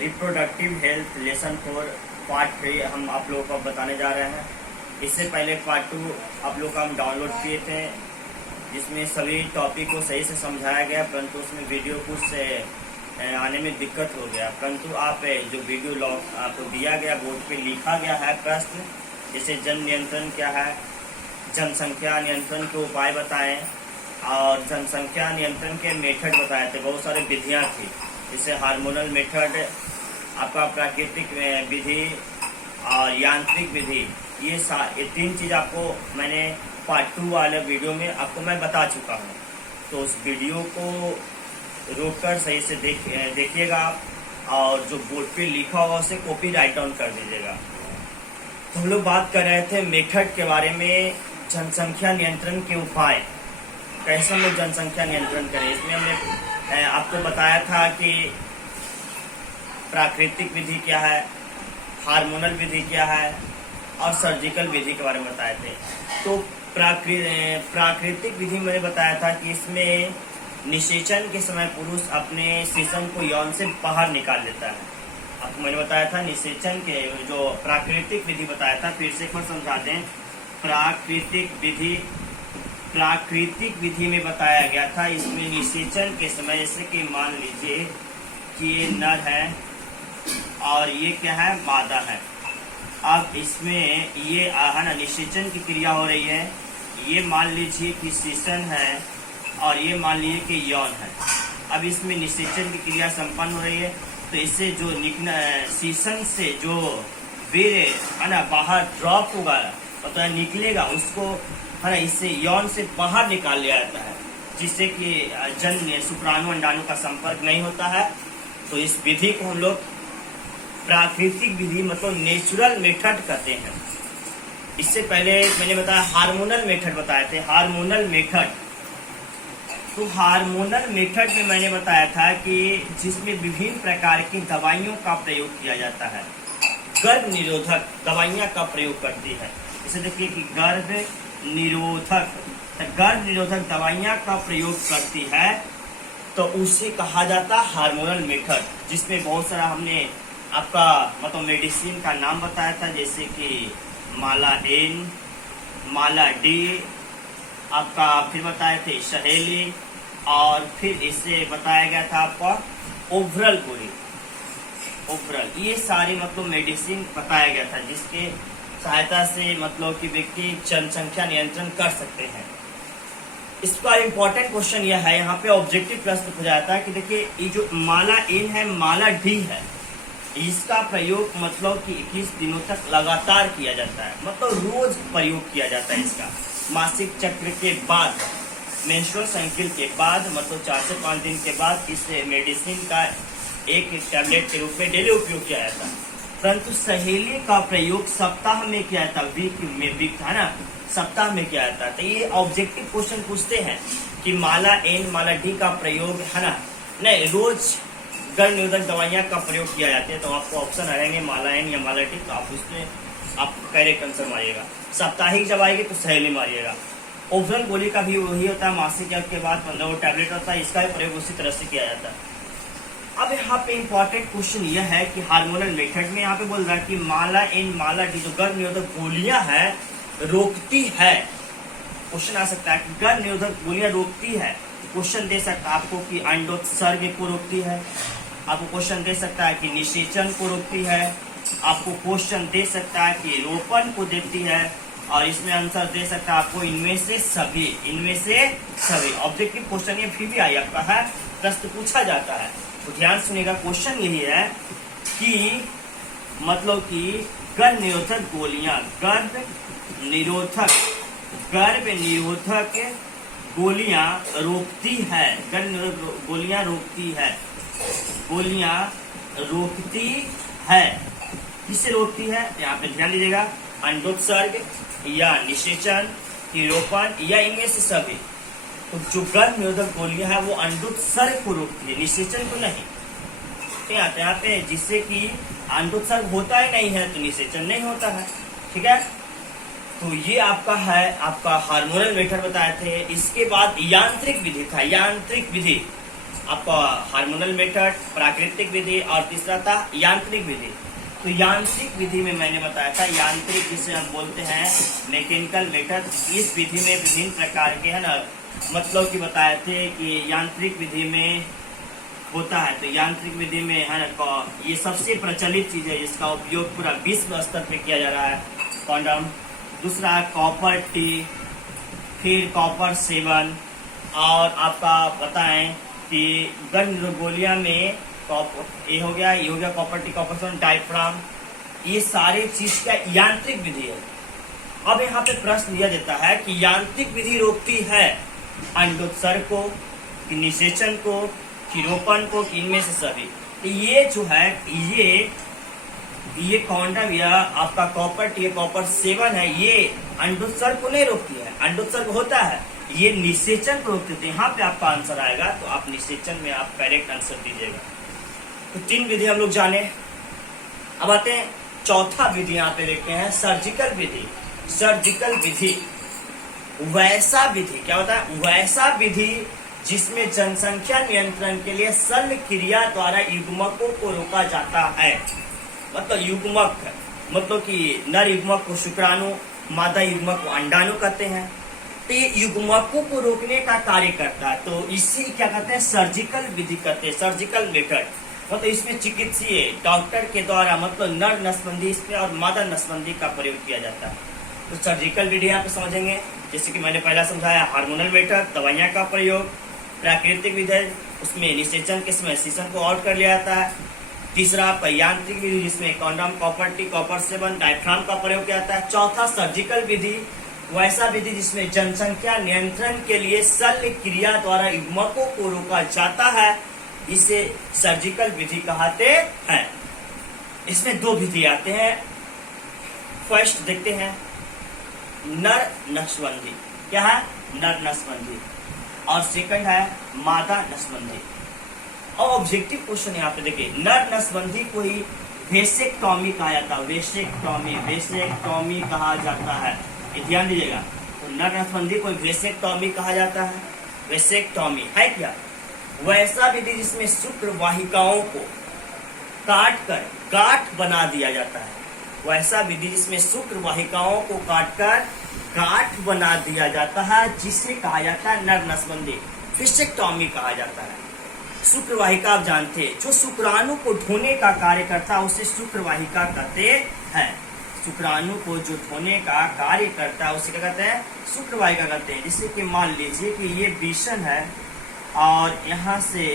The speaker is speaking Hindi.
रिप्रोडक्टिव हेल्थ लेसन 4 पार्ट 3 हम आप लोगों को बताने जा रहे हैं। इससे पहले पार्ट 2 आप लोग का हम डाउनलोड किए थे, जिसमें सभी टॉपिक को सही से समझाया गया, परंतु उसमें वीडियो कुछ आने में दिक्कत हो गया। परंतु आप जो वीडियो आपको दिया गया, बोर्ड पे लिखा गया है प्रश्न, जैसे जन नियंत्रण क्या है, जनसंख्या नियंत्रण के उपाय बताएं और जनसंख्या नियंत्रण के मेथड बताए थे। बहुत सारी विधियां थी, जैसे हार्मोनल मेथड, आपका प्राकृतिक विधि और यांत्रिक विधि। ये 3 चीज़ आपको मैंने पार्ट 2 वाले वीडियो में आपको मैं बता चुका हूँ। तो उस वीडियो को रोककर सही से देखिएगा आप, और जो बोर्ड पे लिखा होगा उसे कॉपी राइट डाउन कर दीजिएगा। तो हम लोग बात कर रहे थे मेथड के बारे में, जनसंख्या नियंत्रण के उपाय, कैसे हम लोग जनसंख्या नियंत्रण करें। इसमें हमने आपको बताया था कि प्राकृतिक विधि क्या है, हार्मोनल विधि क्या है और सर्जिकल विधि के बारे में बताए थे। तो प्राकृतिक विधि मैंने बताया था कि इसमें निषेचन के समय पुरुष अपने शिशु को यौन से बाहर निकाल लेता है। आपको मैंने बताया था निषेचन के जो प्राकृतिक विधि बताया था, फिर से एक बार समझा दें। प्राकृतिक विधि में बताया गया था, इसमें निषेचन के समय, जैसे कि मान लीजिए कि ये नर है और ये क्या है, मादा है। अब इसमें ये है ना, निषेचन की क्रिया हो रही है। ये मान लीजिए कि शिशन है और ये मान लीजिए कि यौन है। अब इसमें निषेचन की क्रिया संपन्न हो रही है, तो इससे जो शिशन से जो वीर्य है ना बाहर ड्रॉप होगा, तो निकलेगा, उसको है ना इससे यौन से बाहर निकाल लिया जाता है, जिससे कि जन्य शुक्राणु अंडाणु का संपर्क नहीं होता है। तो इस विधि को हम लोग प्राकृतिक विधि मतलब नेचुरल मेथड कहते हैं। इससे पहले मैंने बताया हार्मोनल मेथड बताए थे। हार्मोनल मेथड, तो हार्मोनल मेथड में मैंने बताया था कि जिसमें विभिन्न प्रकार की दवाइयों का प्रयोग किया जाता है। गर्भ निरोधक दवाइयां का प्रयोग करती है। जैसे देखिए कि गर्भ निरोधक दवाइयां का प्रयोग करती है, तो उसे कहा जाता है हार्मोनल मेथड, जिसमें बहुत सारा हमने आपका मतलब मेडिसिन का नाम बताया था, जैसे कि माला एन, माला डी, आपका फिर बताए थे सहेली, और फिर इससे बताया गया था आपका ओवरल गोली, ओवरल। ये सारी मतलब मेडिसिन बताया गया था, जिसके सहायता से मतलब कि व्यक्ति जनसंख्या नियंत्रण कर सकते हैं। इसका इम्पोर्टेंट क्वेश्चन यह है, यहाँ पे ऑब्जेक्टिव प्रश्न पूछा जाता है कि देखिए ये जो माला एन है, माला डी है, इसका प्रयोग मतलब कि 21 दिनों तक लगातार किया जाता है, मतलब रोज प्रयोग किया जाता है इसका। मासिक चक्र के बाद, मेंस्ट्रुअल साइकिल के बाद, मतलब 4 से 5 दिन के बाद इस मेडिसिन का एक टैबलेट के रूप में डेली उपयोग किया जाता है। परंतु सहेली का प्रयोग सप्ताह में किया जाता है, वीक है ना, सप्ताह में किया जाता है। तो ये ऑब्जेक्टिव क्वेश्चन पूछते हैं कि माला एन, माला डी का प्रयोग है ना, नहीं रोज गर्भ निरोधक दवाइयां का प्रयोग किया जाता है। तो आपको ऑप्शन रहेंगे माला एन या माला डी, तो आप उसमें आप करेक्ट आंसर मारिएगा। साप्ताहिक जब आएगी तो सहेली मारिएगा। ओवरल गोली का भी वही होता है, मासिक के बाद मतलब वो टैबलेट होता है, इसका भी प्रयोग उसी तरह से किया जाता है। अब यहाँ पे इम्पोर्टेंट क्वेश्चन यह है कि हार्मोनल मेथड में यहाँ पे बोल रहा है कि माला एन, माला डी जो गर्भ निरोधक गोलियां है रोकती है। क्वेश्चन आ सकता है कि गर्भ निरोधक गोलियां रोकती है। क्वेश्चन दे सकता है आपको कि अंडोत्सर्ग को रोकती है, आपको क्वेश्चन दे सकता है कि निषेचन को रोकती है, आपको क्वेश्चन दे सकता है कि रोपण को देती है, और इसमें आंसर दे सकता है आपको इनमें से सभी, इनमें से सभी। ऑब्जेक्टिव क्वेश्चन ये फिर भी आई आपका है, प्रश्न पूछा जाता है, तो ध्यान सुनिएगा। क्वेश्चन यही है कि मतलब कि गर्भ निरोधक गोलियां, गर्भ निरोधक गोलियां रोकती है, गर्भ निरोधक गोलियां रोकती है, गोलियां रोकती है। किसे रोकती है, यहाँ पे ध्यान दीजिएगा, अंडोत्सर्ग या निषेचन, रोपण या इनमें से सभी। तो जो गर्भ निरोधक गोलियां है वो अंडोत्सर्ग को रोकती है, निषेचन को नहीं। तो यहाँ पे जिससे कि अंडोत्सर्ग होता ही नहीं है तो निषेचन नहीं होता है, ठीक है। तो ये आपका है, आपका हार्मोनल मेथड बताए थे। इसके बाद यांत्रिक विधि था, यांत्रिक विधि। आपका हार्मोनल मेथड, प्राकृतिक विधि और तीसरा था यांत्रिक विधि। तो यांत्रिक विधि में मैंने बताया था, यांत्रिक जिसे हम बोलते हैं मैकेनिकल मेथड, इस विधि में विभिन्न प्रकार के है ना मतलब कि बताए थे कि यांत्रिक विधि में होता है। तो यांत्रिक विधि में है ना ये सबसे प्रचलित चीज है जिसका उपयोग पूरा विश्व स्तर पे किया जा रहा है, कॉन्डम। दूसरा कॉपर टी, फिर कॉपर 7 और आपका बताएं कि गर्भ गोलियां में ये हो गया कॉपर टी, कॉपर 7, डायफ्राम, ये सारे चीज का यांत्रिक विधि है। अब यहाँ पे प्रश्न दिया देता है कि यांत्रिक विधि रोकती है अंडोत्सर्ग को, निषेचन को, खीरोपन को, इनमें से सभी। तो ये जो है ये कॉन्डम या आपका कॉपर टी, कॉपर 7 है, ये अंडोत्सर्ग को नहीं रोकती है। अंडोत्सर्ग होता है, ये निषेचन को रोक देते हैं। यहाँ पे आपका आंसर आएगा, तो आप निषेचन में आप करेक्ट आंसर दीजिएगा। तो 3 विधि हम लोग जाने। अब आते हैं चौथा विधि, यहाँ पे देखते हैं सर्जिकल विधि। सर्जिकल विधि वैसा विधि, क्या होता है? वैसा विधि जिसमें जनसंख्या नियंत्रण के लिए शल्य क्रिया द्वारा युग्मकों को रोका जाता है। मतलब युग्मक मतलब कि नर युग्मक को शुक्राणु, मादा युग्मक को अंडाणु कहते हैं। तो ये युग्मकों को रोकने का कार्य करता है, तो इसी क्या कहते हैं? सर्जिकल विधि कहते हैं, सर्जिकल मेथड। मतलब इसमें चिकित्सीय डॉक्टर के द्वारा मतलब नर नसबंदी इसमें और मादा नसबंदी का प्रयोग किया जाता है। तो सर्जिकल विधि यहाँ पे समझेंगे, जैसे कि मैंने पहला समझाया हार्मोनल मेथड, दवाइयाँ का प्रयोग। प्राकृतिक विधि उसमें निषेचन के समय शीशन को आउट कर लिया जाता है। तीसरा आपका यांत्रिक विधि जिसमें condom, copper T, copper 7, diaphragm का प्रयोग किया जाता है। चौथा सर्जिकल विधि वैसा विधि जिसमें जनसंख्या नियंत्रण के लिए शल्य क्रिया द्वारा युग्मकों को रोका जाता है, इसे सर्जिकल विधि कहते हैं। इसमें 2 विधि आते हैं। फर्स्ट देखते हैं नर नसबंदी, क्या है? नर नसबंदी। और सेकंड है मादा नसबंदी। और ऑब्जेक्टिव क्वेश्चन यहाँ पे देखिए, नर नसबंदी को ही वेसेक्टॉमी कहा जाता है। वेसेक्टॉमी कहा जाता है, ये ध्यान दीजिएगा। तो नर नसबंदी को वेसेक्टॉमी कहा जाता है। वेसेक्टॉमी है क्या? वैसा विधि जिसमें शुक्र वाहिकाओं को काट कर गांठ बना दिया जाता है। वैसा विधि जिसमें शुक्र वाहिकाओं को काटकर गांठ बना दिया जाता है, जिसे कहा जाता है नर नसबंदी, वेसेक्टॉमी कहा जाता है। शुक्र वाहिका आप जानते हैं, जो शुक्राणु को ढोने का कार्य करता है उसे शुक्र वाहिका कहते हैं। शुक्राणु को जो ढोने का कार्य करता है उसे क्या कहते हैं? शुक्र वाहिका कहते हैं। जैसे कि मान लीजिए कि ये विषम है और यहाँ से